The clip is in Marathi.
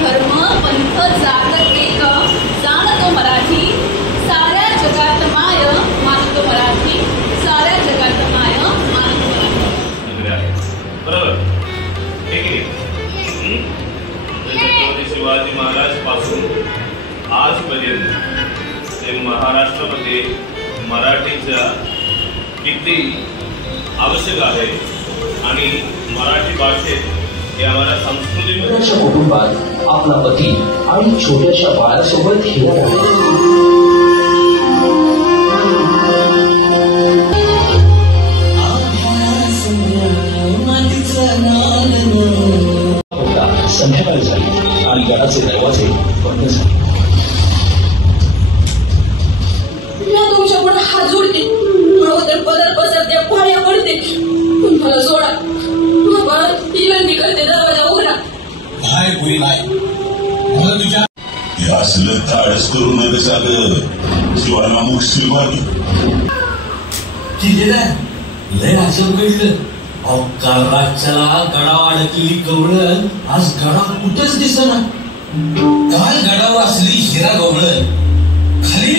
धर्म पंथ जात एक जाणतो मराठी साऱ्या जगात माय मानतो मराठी साऱ्या जगात माय मानतो मराठी. बरोबर ठीक आहे. छत्रपती शिवाजी महाराज पासून आजपर्यंत ते महाराष्ट्रामध्ये मराठीचा किती आवश्यक आहे आणि मराठी भाषेत हे आम्हाला संस्कृती कुटुंबात आपला पती आणि छोट्याशा बाळासोबत हिरा संध्याकाळी झाली आणि घराचे दरवाजे बंद झाले. तुमच्या पुढे हात जोडते बदल पसरते पाया पडते मला सोडा विनंती करते दरवाजा उघडा. नाही होईल मला तुझ्या असलं धाडस करू नये सागर शिवाना मुस्लिमानी किल्ले लय असं कळलं. अहो काल रातच्याला गडावर अडकली गवळण आज गडा कुठेच दिसना. काल गडावर असली हिरा गवळण खाली